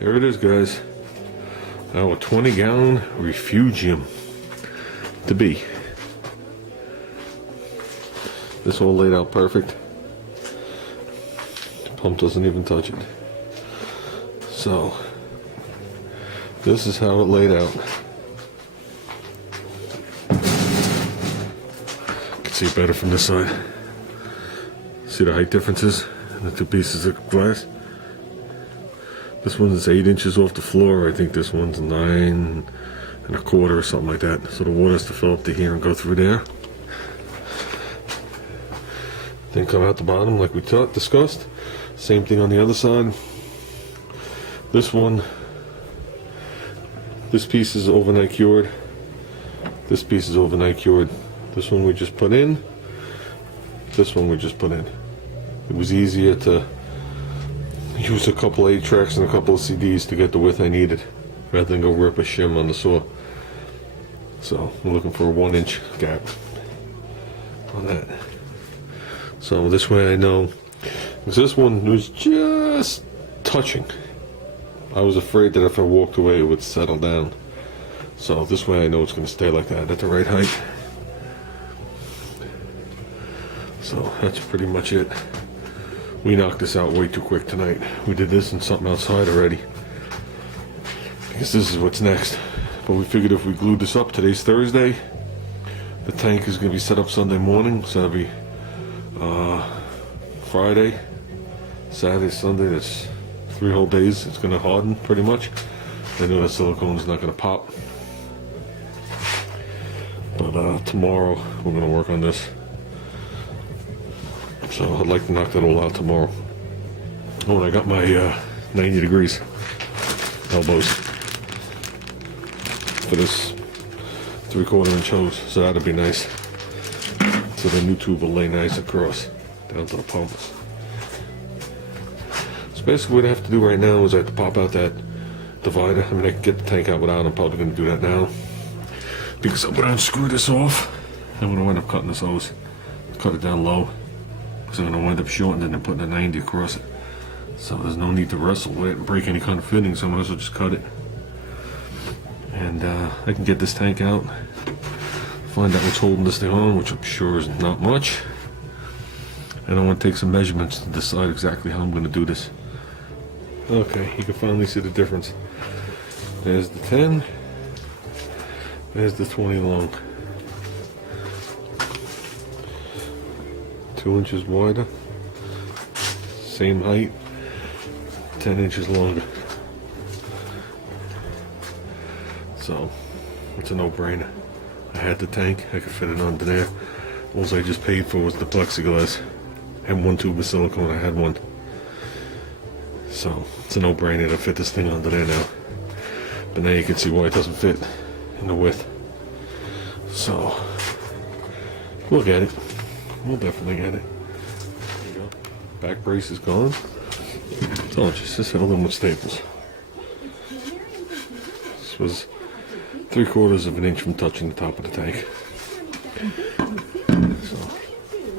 There it is, guys. Our 20-gallon Refugium to be. This all laid out perfect. The pump doesn't even touch it. So, this is how it laid out. You can see it better from this side. See the height differences in the two pieces of glass? This one is 8 inches off the floor. I think this one's 9 1/4 or something like that. So the water has to fill up to here and go through there. Then come out the bottom like we discussed. Same thing on the other side. This one, this piece is overnight cured. This piece is overnight cured. This one we just put in. This one we just put in. It was easier to use a couple of 8 tracks and a couple of CDs to get the width I needed, rather than go rip a shim on the saw. So we're looking for a 1-inch gap on that. So this way I know, because this one was just touching. I was afraid that if I walked away it would settle down. So this way I know it's going to stay like that at the right height. So that's pretty much it. We knocked this out way too quick tonight. We did this and something outside already. I guess this is what's next. But we figured if we glued this up, today's Thursday, the tank is going to be set up Sunday morning. So that'll be Friday, Saturday, Sunday. That's 3 whole days. It's going to harden pretty much. I know that silicone's not going to pop. But tomorrow we're going to work on this. So I'd like to knock that all out tomorrow. Oh, and I got my 90 degrees elbows for this 3/4 inch hose, so that'd be nice. So the new tube will lay nice across down to the pump. So basically what I have to do right now is I have to pop out that divider. I mean, I can get the tank out without. I'm probably going to do that now, because I'm going to unscrew this off. I'm going to wind up cutting this hose, cut it down low. So I'm going to wind up shortening it and putting a 90 across it. So there's no need to wrestle with it and break any kind of fitting, so I might as well just cut it. And I can get this tank out, find out what's holding this thing on, which I'm sure is not much. And I want to take some measurements to decide exactly how I'm going to do this. Okay, you can finally see the difference. There's the 10, there's the 20 long. 2 inches wider, same height, 10 inches longer. So it's a no-brainer. I had the tank, I could fit it onto there. All I just paid for was the plexiglass and 1 tube of silicone. I had one. So it's a no-brainer to fit this thing onto there now. But now you can see why it doesn't fit in the width. So we'll get it. We'll definitely get it. There you go. Back brace is gone. Told you, just held in with staples. This was 3/4 of an inch from touching the top of the tank. So,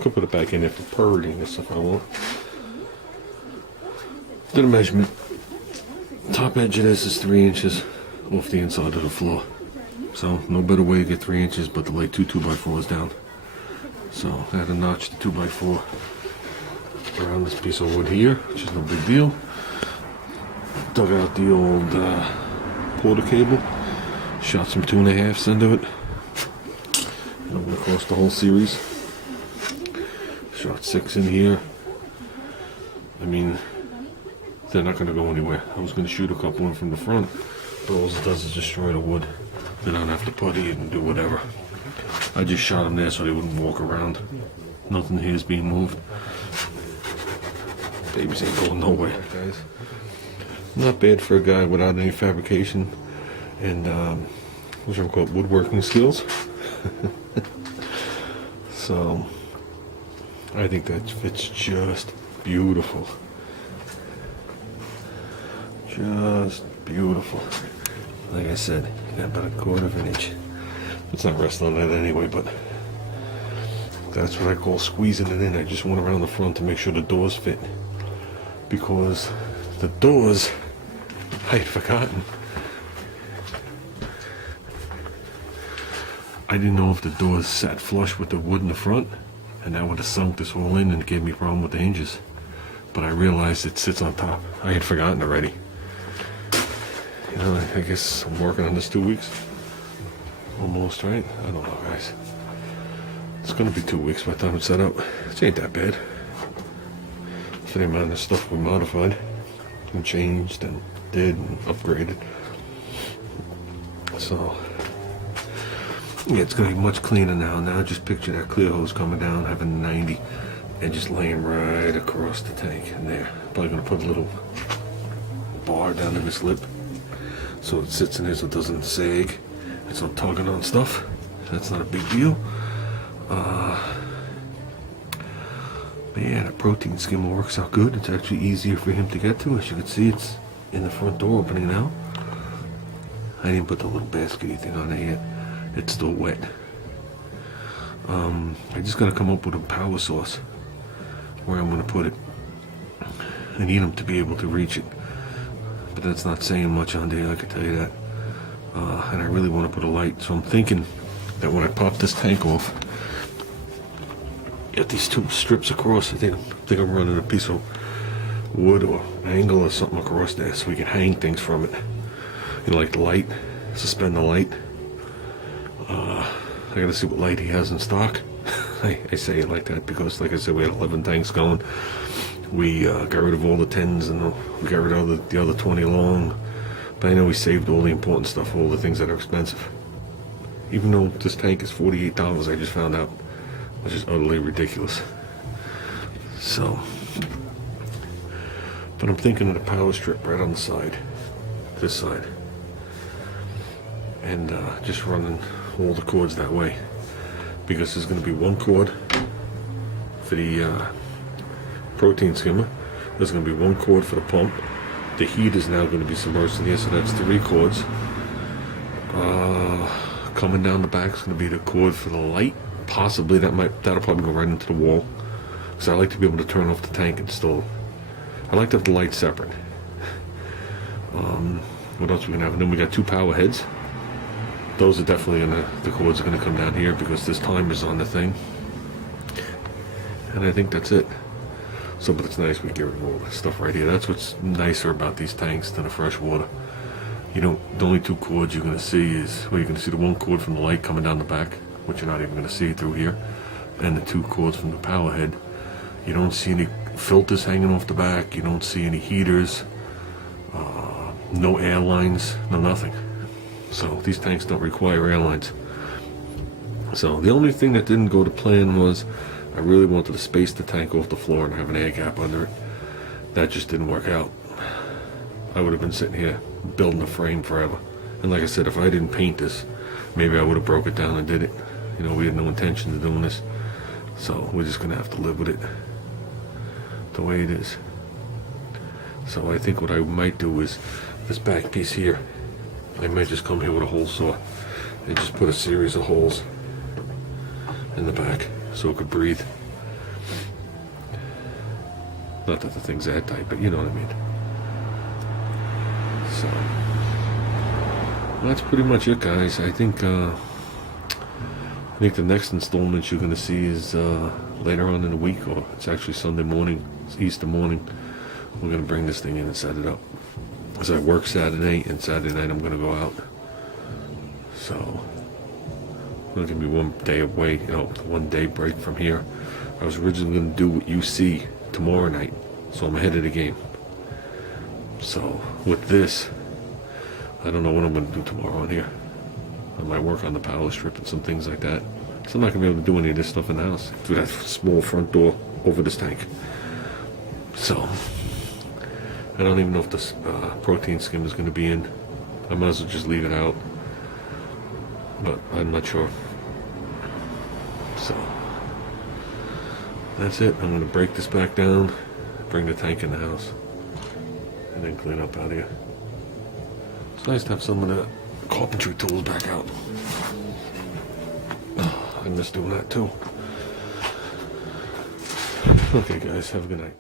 could put it back in there for purriness if I want. Did a measurement. Top edge of this is 3 inches off the inside of the floor. So, no better way to get 3 inches but to lay 2 2x4s down. So I had to notch the 2x4 around this piece of wood here, which is no big deal. Dug out the old porter cable, shot some 2.5s into it. And I went across the whole series. Shot 6 in here. I mean, they're not going to go anywhere. I was going to shoot a couple in from the front, but all it does is destroy the wood. Then I don't have to putty it and do whatever. I just shot them there so they wouldn't walk around. Nothing here is being moved. Babies ain't going nowhere, guys. Not bad for a guy without any fabrication and what's it called, woodworking skills. So I think that fits just beautiful. Just beautiful. Like I said, you got about 1/4 of an inch. It's not resting on that anyway, but that's what I call squeezing it in. I just went around the front to make sure the doors fit, because the doors I had forgotten. I didn't know if the doors sat flush with the wood in the front, and that would have sunk this hole in and gave me a problem with the hinges. But I realized it sits on top. I had forgotten already. You know, I guess I'm working on this 2 weeks. Almost, right? I don't know, guys. It's gonna be 2 weeks by the time it's set up. It ain't that bad. For the amount of stuff we modified and changed and did and upgraded. So, yeah, it's gonna be much cleaner now. Now just picture that clear hose coming down, having 90 and just laying right across the tank in there. Probably gonna put a little bar down in this lip so it sits in there so it doesn't sag. It's not tugging on stuff. That's not a big deal. But yeah, the protein skimmer works out good. It's actually easier for him to get to. As you can see, it's in the front door opening now. I didn't put the little baskety thing on there yet. It's still wet. I just gotta come up with a power source where I'm gonna put it. I need him to be able to reach it. But that's not saying much on there, I can tell you that. And I really want to put a light, so I'm thinking that when I pop this tank off, get these two strips across, I think I'm running a piece of wood or angle or something across there so we can hang things from it. You know, like the light, suspend the light. I gotta see what light he has in stock. I say it like that because, like I said, we had 11 tanks going. We got rid of all the 10s and we got rid of the other 20 long. But I know we saved all the important stuff, all the things that are expensive. Even though this tank is $48, I just found out, which is utterly ridiculous. So, but I'm thinking of the power strip right on the side, this side. And just running all the cords that way. Because there's going to be one cord for the protein skimmer. There's going to be one cord for the pump. The heat is now going to be submerged in here, so that's 3 cords. Coming down the back is going to be the cord for the light. Possibly that'll probably go right into the wall. Because I like to be able to turn off the tank and still. I like to have the light separate. What else we gonna have? And then we got 2 power heads. Those are definitely the cords are gonna come down here because this timer's on the thing. And I think that's it. So, but it's nice we get rid of all this stuff right here. That's what's nicer about these tanks than the fresh water. You know, the only 2 cords you're gonna see is, well, you're gonna see the one cord from the light coming down the back, which you're not even gonna see through here, and the 2 cords from the power head. You don't see any filters hanging off the back. You don't see any heaters. No air lines, no nothing. So these tanks don't require air lines. So the only thing that didn't go to plan was I really wanted to space the tank off the floor and have an air gap under it. That just didn't work out. I would have been sitting here building a frame forever. And like I said, if I didn't paint this, maybe I would have broke it down and did it. You know, we had no intention of doing this. So we're just gonna have to live with it the way it is. So I think what I might do is this back piece here, I might just come here with a hole saw and just put a series of holes in the back so it could breathe. Not that the thing's that tight, but you know what I mean. So that's pretty much it, guys. I think the next installment you're gonna see is later on in the week, or it's actually Sunday morning, it's Easter morning. We're gonna bring this thing in and set it up. Because I work Saturday, and Saturday night I'm gonna go out. So it'll give me 1 day away, you know, 1 day break from here. I was originally gonna do what you see tomorrow night, so I'm ahead of the game. So with this, I don't know what I'm gonna do tomorrow on here. I might work on the power strip and some things like that. So I'm not gonna be able to do any of this stuff in the house. Do that small front door over this tank. So I don't even know if this protein skim is going to be in. I might as well just leave it out, but I'm not sure. So that's it. I'm going to break this back down, bring the tank in the house, and then clean up out here. It's nice to have some of the carpentry tools back out. I miss doing that too. Okay guys, have a good night.